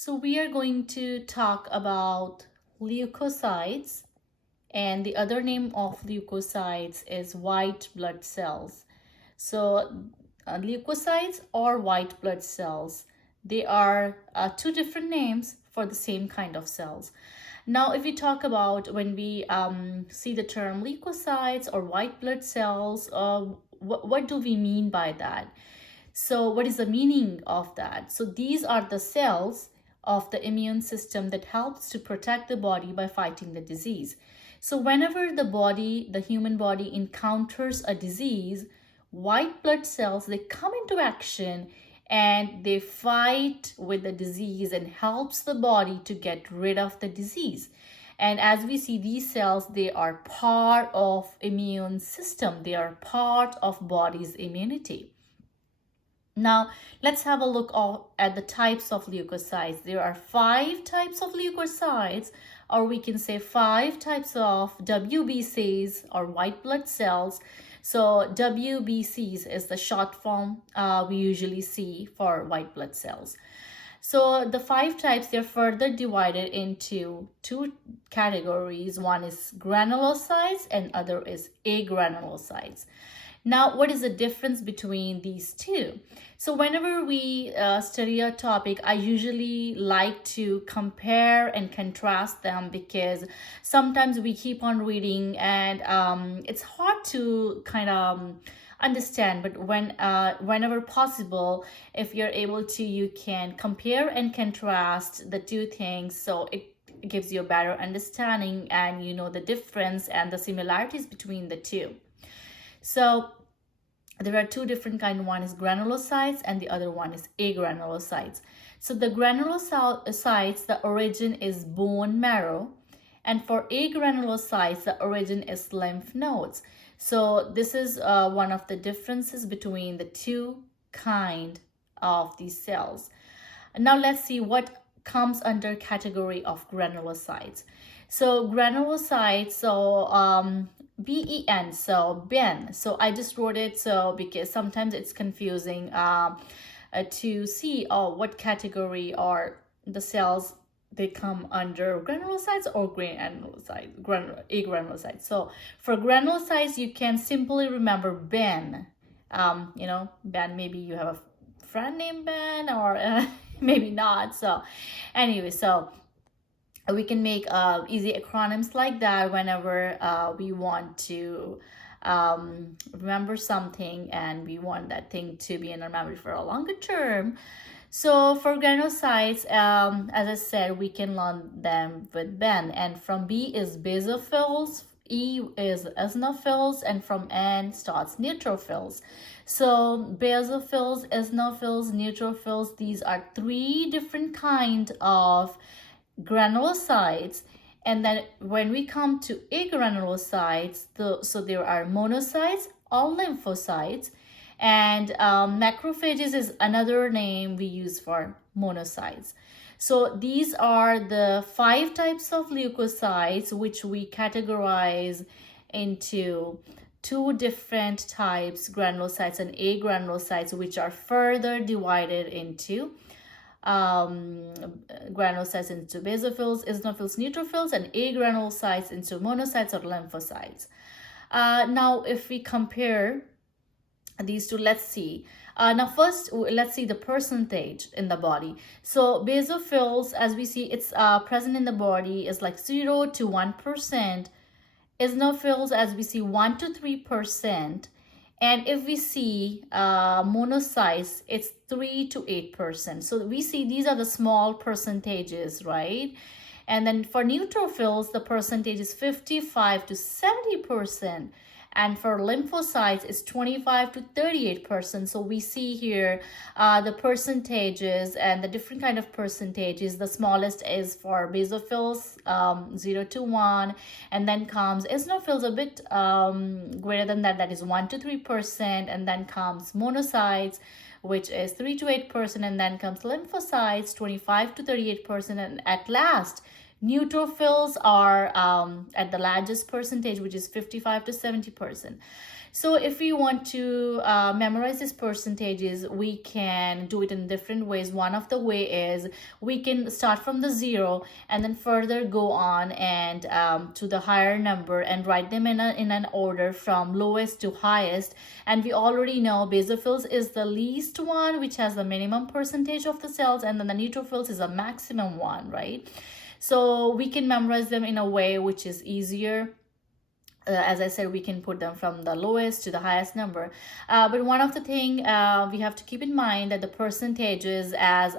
So we are going to talk about leukocytes, and the other name of leukocytes is white blood cells. So leukocytes or white blood cells, they are two different names for the same kind of cells. Now, if we talk about when we see the term leukocytes or white blood cells, what do we mean by that? So what is the meaning of that? So these are the cells of the immune system that helps to protect the body by fighting the disease. So whenever the human body encounters a disease, white blood cells, they come into action and they fight with the disease and helps the body to get rid of the disease. And as we see, these cells, they are part of immune system. They are part of body's immunity. Now, let's have a look at the types of leukocytes. There are 5 types of leukocytes, or we can say 5 types of WBCs or white blood cells. So WBCs is the short form we usually see for white blood cells. So the 5 types, they're further divided into 2 categories. One is granulocytes and other is agranulocytes. Now, what is the difference between these two? So whenever we study a topic, I usually like to compare and contrast them because sometimes we keep on reading and it's hard to kind of understand. But whenever possible, if you're able to, you can compare and contrast the 2 things, so it gives you a better understanding and you know the difference and the similarities between the 2. So there are 2 different kinds. One is granulocytes and the other one is agranulocytes. So the granulocytes, the origin is bone marrow, and for agranulocytes, the origin is lymph nodes. So this is one of the differences between the 2 kind of these cells. Now let's see what comes under category of granulocytes. So granulocytes, so BEN, so Ben. So I just wrote it so because sometimes it's confusing to see what category are the cells they come under, granulocytes or agranulocytes. So for granulocytes, you can simply remember Ben. Ben, maybe you have a friend named Ben or maybe not. So anyway, so we can make easy acronyms like that whenever we want to remember something and we want that thing to be in our memory for a longer term. So for granulocytes, as I said, we can learn them with Ben. And from B is basophils, E is eosinophils, and from N starts neutrophils. So basophils, eosinophils, neutrophils, these are 3 different kinds of granulocytes. And then when we come to agranulocytes, so there are monocytes or lymphocytes, and macrophages is another name we use for monocytes. So these are the 5 types of leukocytes which we categorize into 2 different types, granulocytes and agranulocytes, which are further divided into granulocytes into basophils, eosinophils, neutrophils, and agranulocytes into monocytes or lymphocytes. Now, if we compare these 2, let's see. Now, first, let's see the percentage in the body. So basophils, as we see, it's present in the body is like 0 to 1%. Eosinophils, as we see, 1 to 3%. And if we see monocytes, it's 3 to 8%. So we see these are the small percentages, right? And then for neutrophils, the percentage is 55 to 70%. And for lymphocytes, it's 25 to 38%. So we see here the percentages and the different kind of percentages. The smallest is for basophils, 0 to 1. And then comes eosinophils a bit greater than that, that is 1 to 3%. And then comes monocytes, which is 3 to 8%. And then comes lymphocytes, 25 to 38%. And at last, Neutrophils are at the largest percentage, which is 55 to 70%. So if we want to memorize these percentages, we can do it in different ways. One of the way is we can start from the 0 and then further go on and to the higher number and write them in an order from lowest to highest. And we already know basophils is the least one, which has the minimum percentage of the cells, and then the neutrophils is a maximum one, right? So we can memorize them in a way which is easier. As I said, we can put them from the lowest to the highest number. But one of the thing we have to keep in mind that the percentages as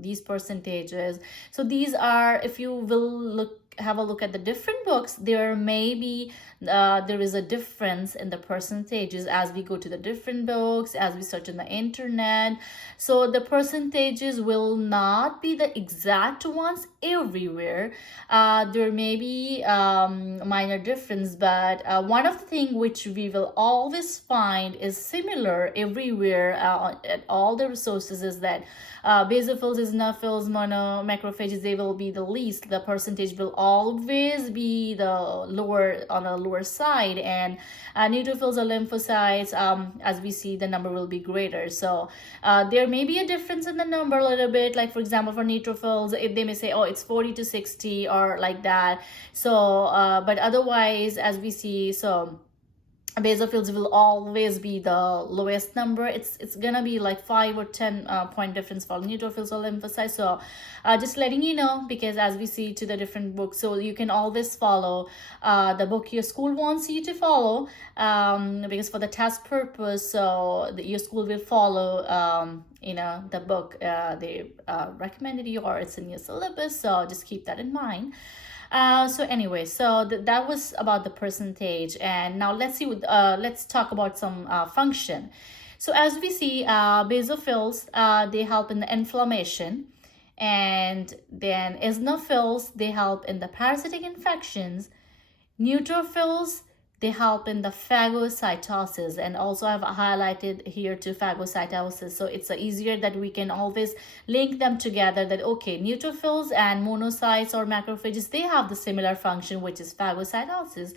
these percentages. So these are, if you will have a look at the different books, there may be there is a difference in the percentages as we go to the different books, as we search on the internet. So the percentages will not be the exact ones everywhere. There may be minor difference, but one of the things which we will always find is similar everywhere at all the resources is that basophils, eosinophils, macrophages, they will be the least. The percentage will always be the lower on the lower side, and neutrophils or lymphocytes, as we see, the number will be greater. So there may be a difference in the number a little bit. Like for example, for neutrophils, if they may say, oh, it's 40 to 60 or like that. So but otherwise, as we see, so basophils will always be the lowest number. It's gonna be like 5 or 10 point difference for neutrophils or lymphocytes. So just letting you know, because as we see to the different books, so you can always follow the book your school wants you to follow, because for the test purpose, so your school will follow the book they recommended you, or it's in your syllabus. So just keep that in mind. So anyway, so that was about the percentage, and now let's see. Let's talk about some function. So as we see, basophils they help in the inflammation, and then eosinophils they help in the parasitic infections. Neutrophils they help in the phagocytosis, and also I've highlighted here to phagocytosis. So it's easier that we can always link them together, that okay, neutrophils and monocytes or macrophages, they have the similar function, which is phagocytosis.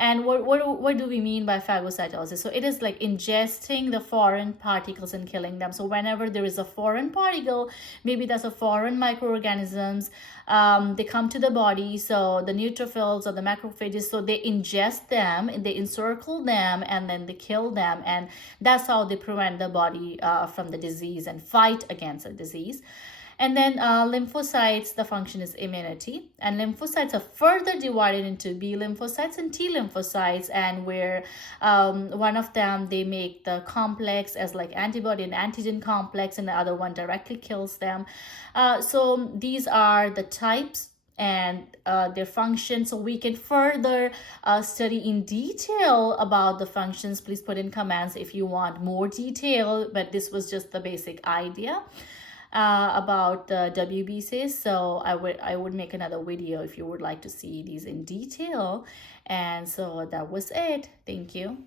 And what do we mean by phagocytosis? So it is like ingesting the foreign particles and killing them. So whenever there is a foreign particle, maybe that's a foreign microorganisms, they come to the body. So the neutrophils or the macrophages, so they ingest them, they encircle them, and then they kill them. And that's how they prevent the body from the disease and fight against the disease. And then lymphocytes, the function is immunity. And lymphocytes are further divided into B lymphocytes and T lymphocytes, and where one of them, they make the complex as like antibody and antigen complex, and the other one directly kills them. So these are the types and their functions. So we can further study in detail about the functions. Please put in comments if you want more detail, but this was just the basic idea about the WBC. So I would make another video if you would like to see these in detail. And so that was it. Thank you.